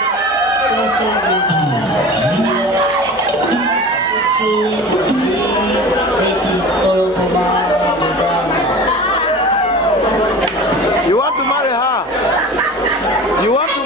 You want to marry her? You want to?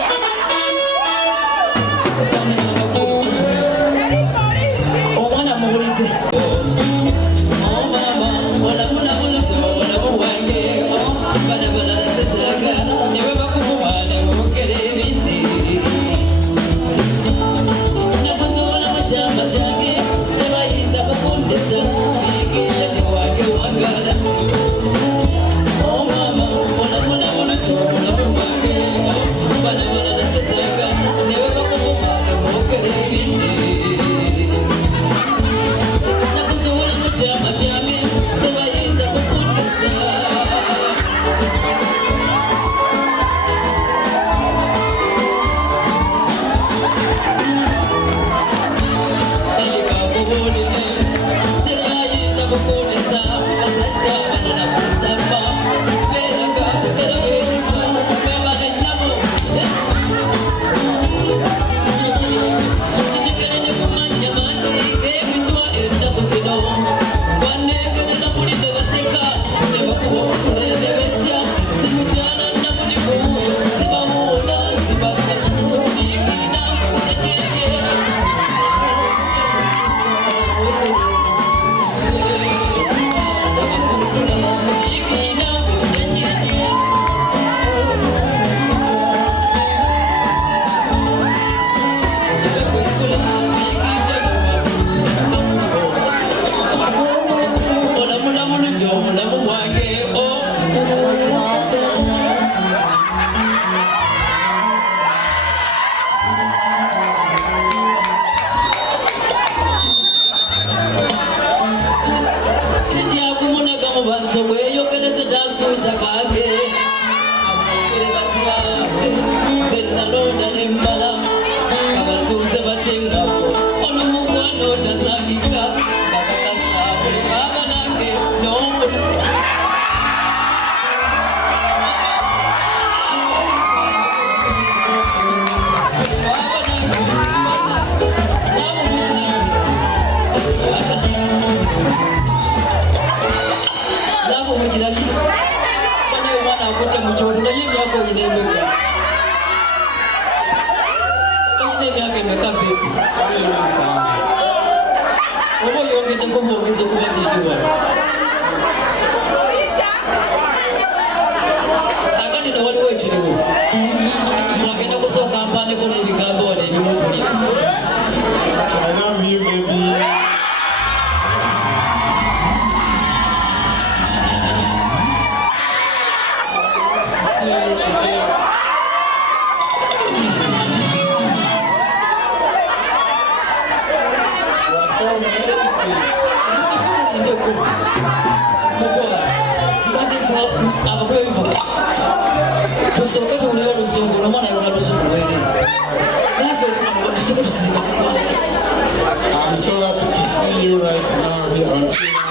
I'm so happy to see you right now here on TV.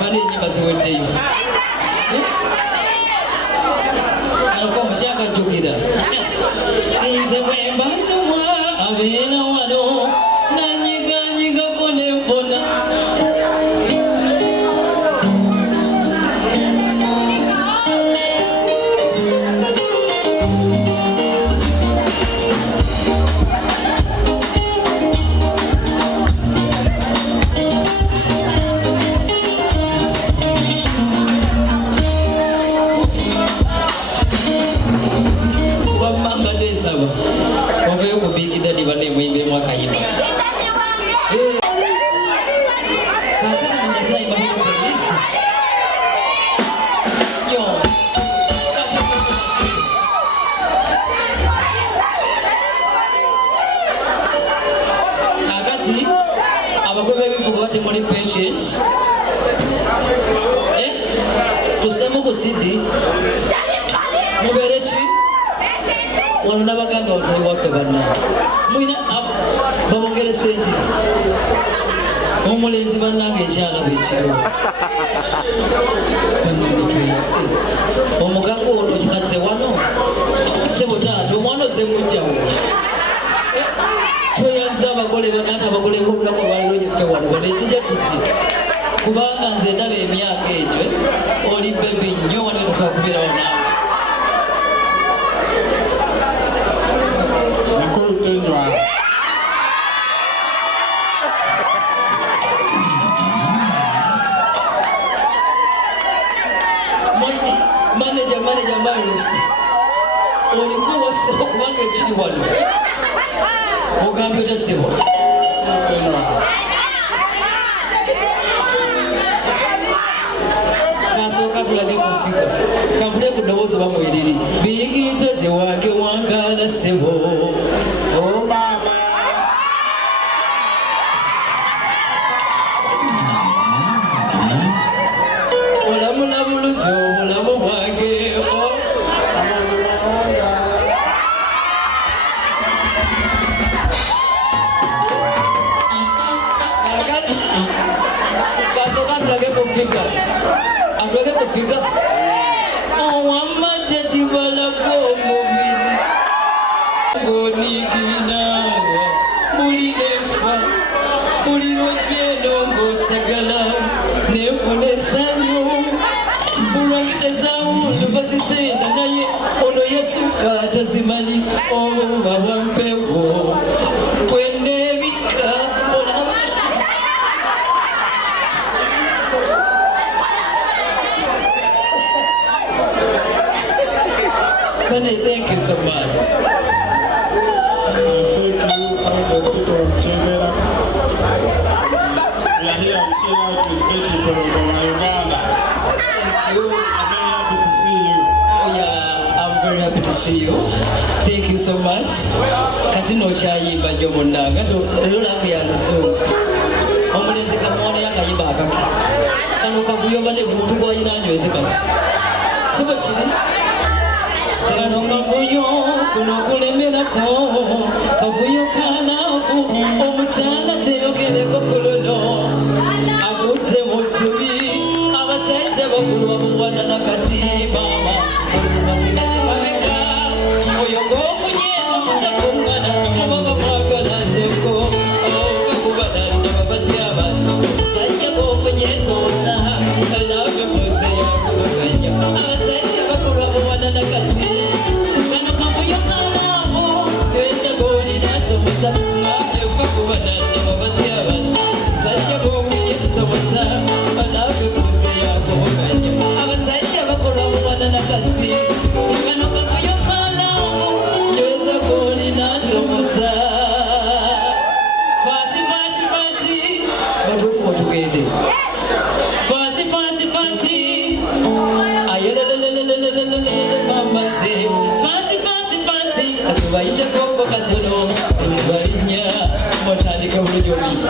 Mane nyimba ziweddeyo. Alikuwa mshaka jukida. Nze bwemba nnumwa abeera wano nanyiganyiga ponepona. Waveyo kubikida divane mwimbe mwaka yima. Kakati mwenye iba hiyo polisi. Yo. Kakati abakwebe bivuga bati muri patient. Tusemo kusidi. Muberechi. Wano n'abaganga batali waffe banna mulina babongere sente omulenzi bannange ekyalaba ekiro omuganga ono kikaze wano sebo taata omwana ozze mujjawo tweyanza abagole ate abagole ng'olunaku olwaliro gyeffe wano wano ekijja kiki kubanga nze ndaba emyaka egyo oli bebi nnyo wano ekusobola kubeera wanaawe. Manager Miles, olikuwa wasebo kubanga ekiri wano ogambye otasebo kasooka tulage kufika kanvule ku ddoboozi oba mwiriri biyigiriza tewange wangala sebo mama olamula bulungi obulamu bwange kasooka tulage kufika atulage kufika owamate kibalako omubiri ng'oniginawa buli nefa buli lwokyeno ng'osagala nenfuna essanyu bulwangi tezawulo bazisenda naye ono yasuka tazimanyi obuba bwampewo bwendeebika Bane, thank you so much. Thank you, all the people of Chevera. We are here and chill out with great people from Uganda. Thank you. I'm very happy to see you. Oh yeah, I'm very happy to see you. Thank you so much. Kati no chayimba nyo munanga lero langu ya nso. Omulenzi kamwana yakayimba akaka. Kano kavuyo bane buli muntu gwayina anyweze kati. Sibo kiri. Kano kavuyo kuno kulemerako kavuyo kalafu omukyala teyogereko kulono akutte mutubi abasajja bakulu bamuwana nakati mama osibakiratemabega oyo gofunye tomutafungana kaba bamwagala nteko kakubadanda babazi abantu omusajja gofunye tota alave mose yakubaganya abasajja bakulu bamuwana nakati kano kavuyo kalafu etagolina tomuta kakubadanda babazi abantu sajja gofunye tota alave mose yakubaganya abasajja bakulu bamuwana nakati kano kavuyo kalafu nyoza golina tomuta fasi fasi fasi bavuko tugende fasi fasi fasi ayelelelelelelelele mamaze fasi fasi fasi atubayita koko katono atubalinya motandika bulungi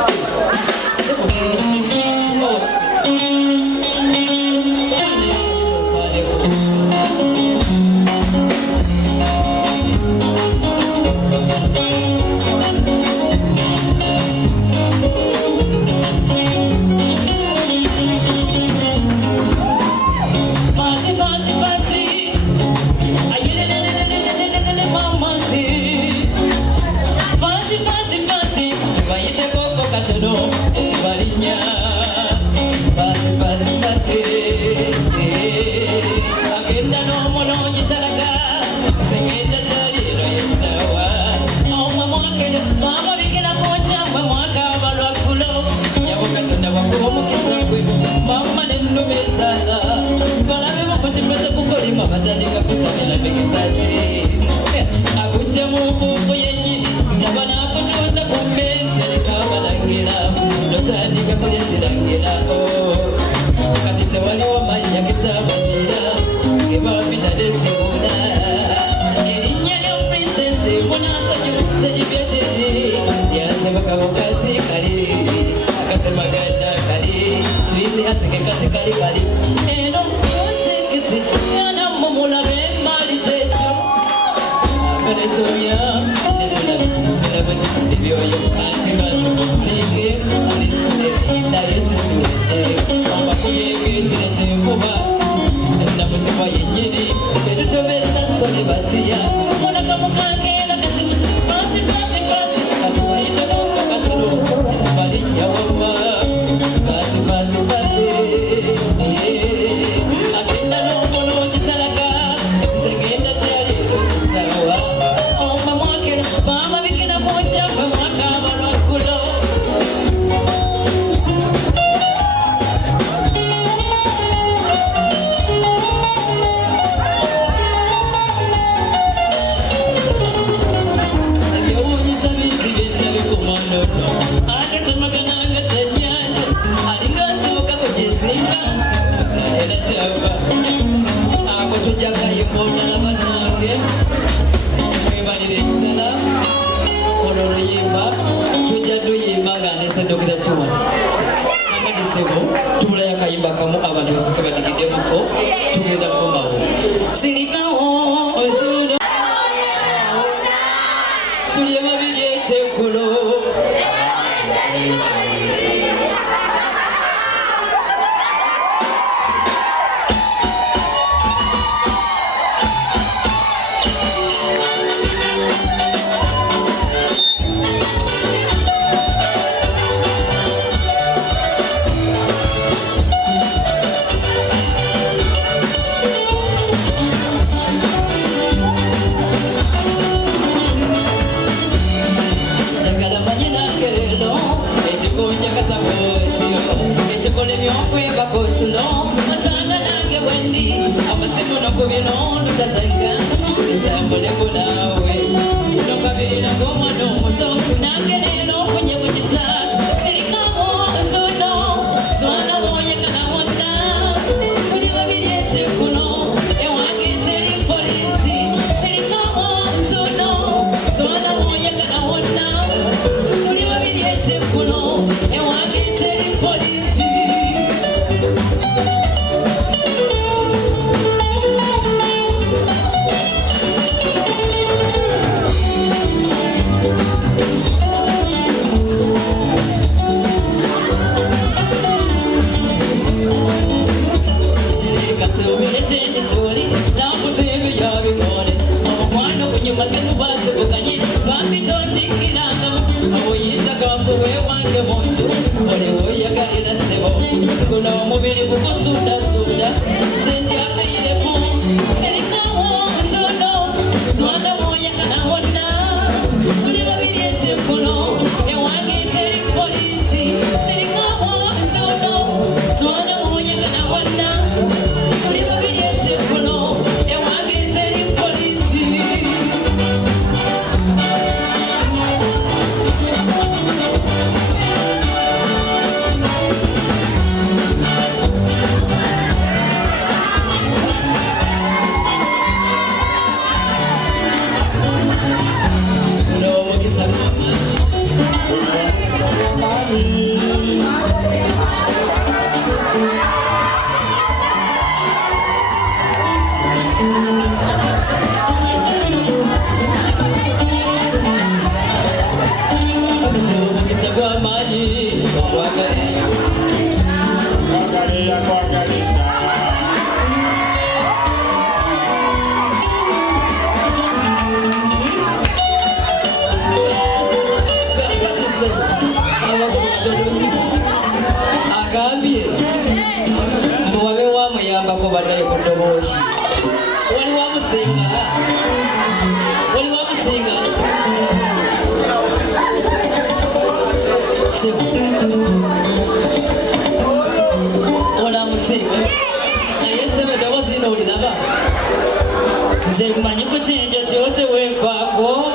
Semanyi kuchinja chote wefako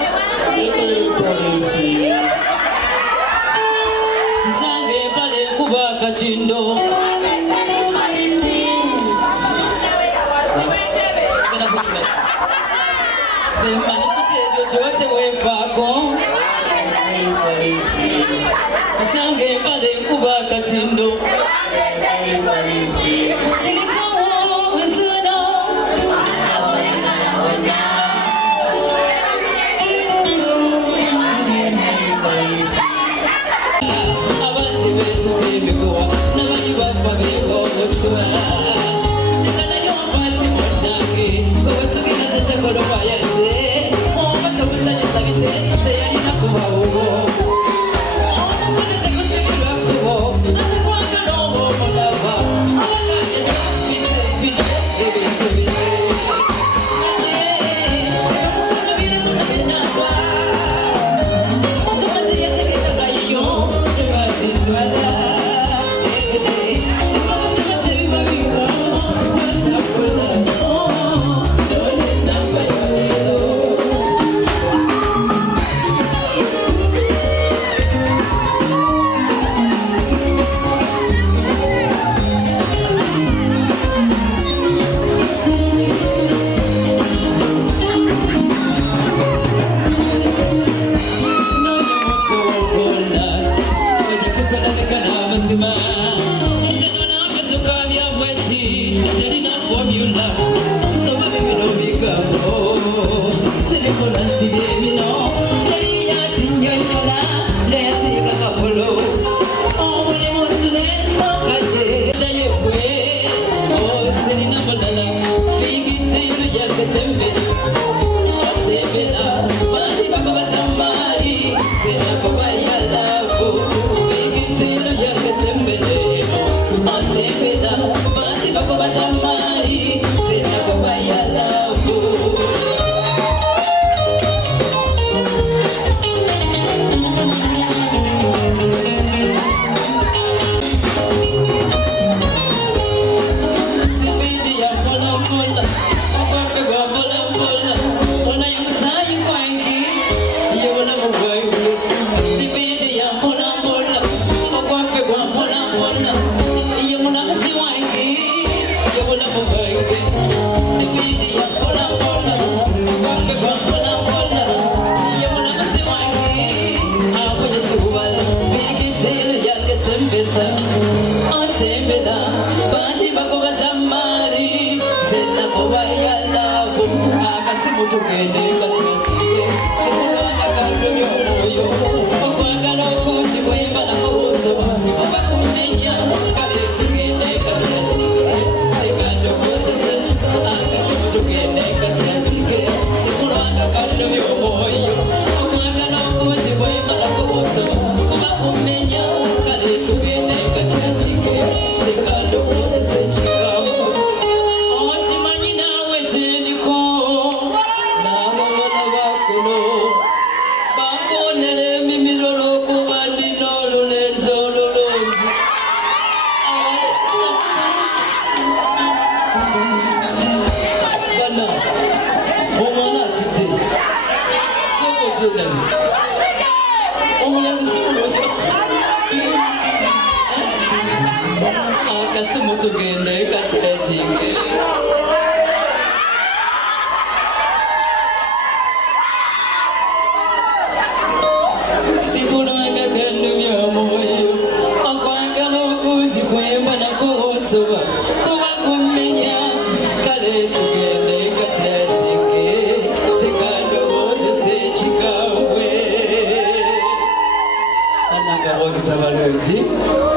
Sisange pale kuba kachindo Semanyi kuchinja chote wefako Sisange pale kuba kachindo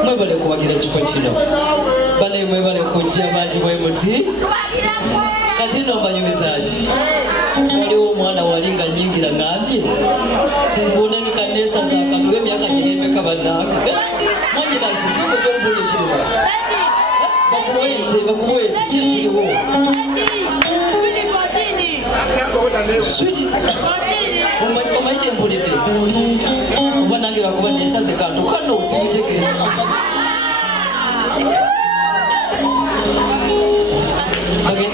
Mwebale kuwagira kifo kino bane mwebale kujja bangi bwe muti kati no banyumizaji waliwo omwana walinga nyingira ngambye mboneka nesa za kamwe myaka nyinebe kabanaka mwanyira zisuko do mbule kiriwa bakuwete kiriwo omaije mpulidde obanangira kuba nesaze kantu kano usimutegere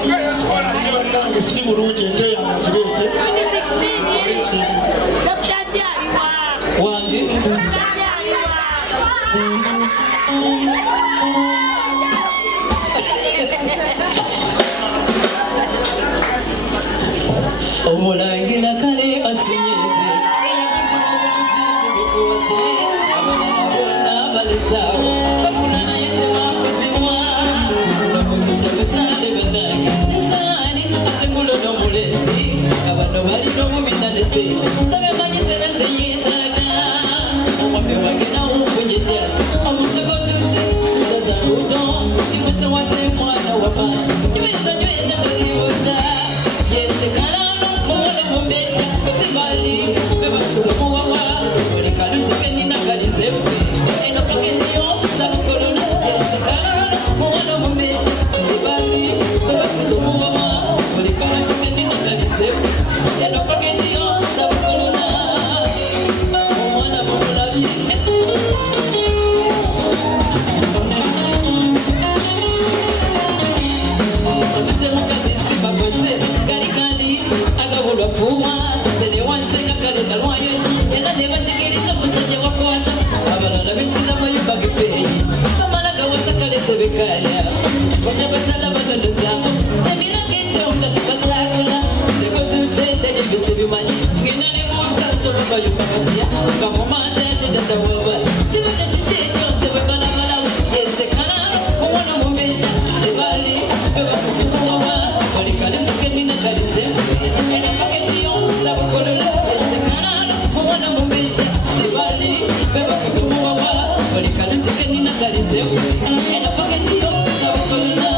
Yes, what I give a mulungi ente yange girete wange omulangira kale asinyeze eyakuzimubutimubituwase abalala bonna balesaawo bakula naye tebakuzimwa nokukusabusale banange nesaani asengulo n'omulesi abano balina omubina nesente tabemanyize nazeyetaaga omwami wange nawunfunye jasi omusogotuti sizaza ludo nimutawaze mwana wa pati ibesonyweze tolibuta yesekala muwala mumbeja sibali bebakuzomuwawa olikalutekeninagalizefwe eno paketi yosabukolona yesekala muwala mumbeja sibali bebakuzomuwawa olikalutekeninagalizefwe eno paketi yosabukolona omwana mumulabye otutemukazisibagoze galikali agabulwa fuuma zenewansenga kalenda lwayo era nebajigiriza musajja wakwata abalala betira mayumba gepeeyi bamala gawasa kaletebekaya kifo kyabakyala bagandozaako kyemiraga ekyo nga sibatakula sekotutendere byose bimanyi ngenda nebuuza tobabayumba katya nga mumata tetatawaba kibadde kiki ekyonse bwe balabalawo yenzekalano omwana mumbeja sebali bebakuzimuwawa olikale tukenina kalize ena paketi yonsabukolola yenzekalano omwana mumbeja sebali bebakuzimuwawa olikale tukenina kalize ena paketi yonsabukolola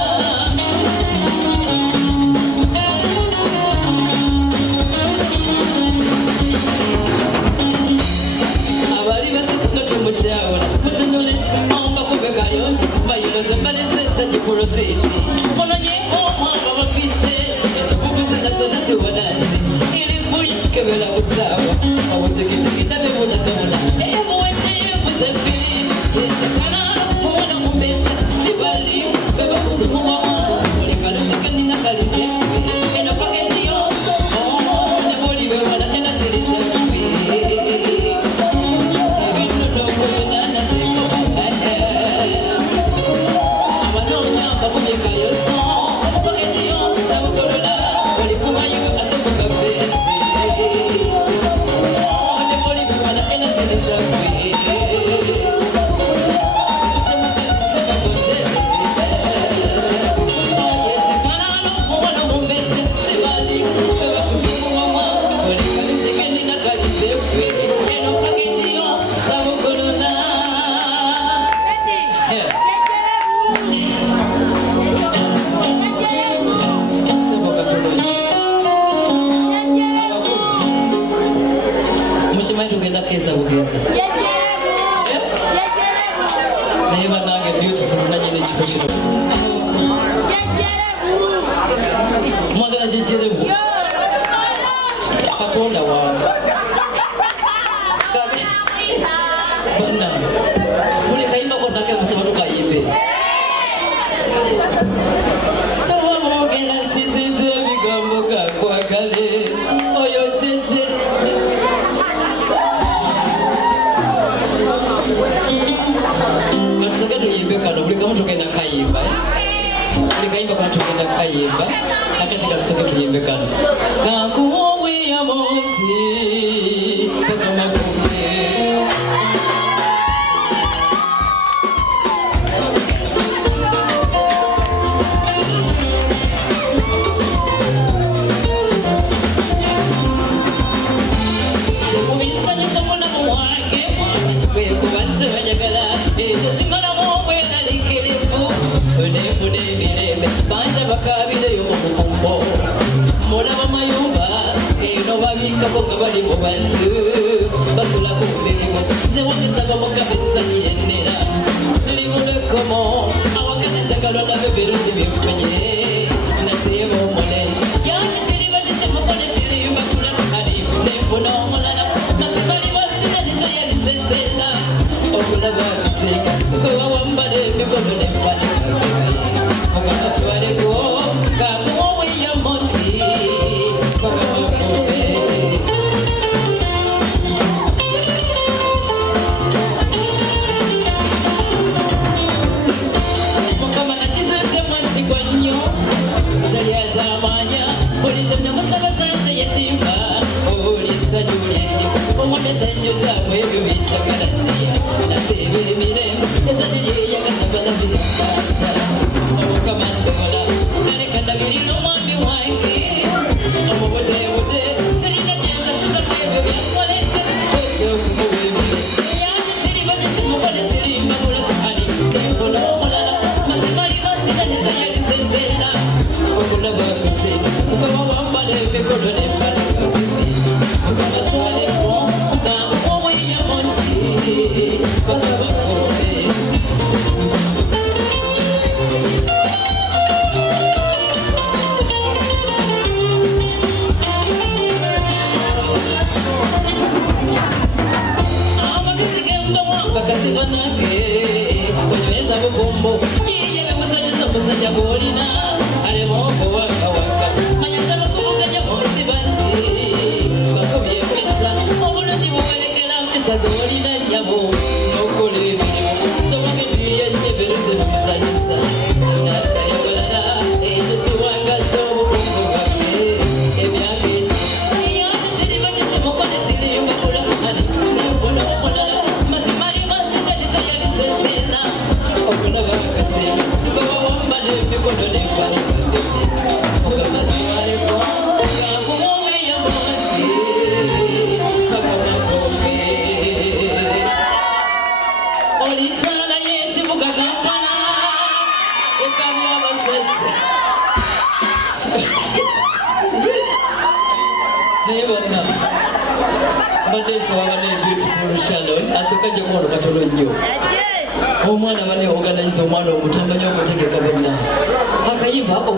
abali basikuka tumukyawula mutunule omba kubeka lyonsi bayiloze mbaleseta gikulozeti olonyeko omwanga bafise ezibuguze nazona ziwanazi ilivuli kebela busawa obutekitekitabe bunagabula eyamuwete yevuze bbiri yezekana omwana mumbeja sibali bebakuzimuwawa olikalutekenina kalize eno paketi yonso nebuli bewala enazirizabe abanoonya bakumyeka yoso paketi yonsabukolola olikumayo ate mugabezi nebuli bewala enazirizabe yezekalano omwana mumbeja sibali bebakuzimuwawa olikalutekenina kalizekwe eno paketi yonsabukolola mushimanyi tugenda keza bugeza naye banange beautiful nanyina ekifo kino mwagala jejerebu katonda wange bana mulekainokotake musaba tukayimbe tewamogera sizinze ebigambo gakwagale oyo jeje katusoke tuyimbe kano buli kamu tugenda kayimba buli kayimba kano tugenda kayimba akati katusoke tuyimbe kano kakuwa obweyamonzi takamakumbe mulaba mayumba eno babikako bali mu bantu basula ku mirimu zewagisaba mukabesani yenera limulekomo awakanatakalo nabe biruzi bimpenye nateba omulenzi yani kiriba kikimukole kirimba kula ali nefuna omulala masibali basita nikyo yalisesera okulaba kuseka wawambala emikono nempala mukamatwaleko kamuwa wiyamonzi Omwana bane organize omwana omutamanya okutegeka bonna akayimba ako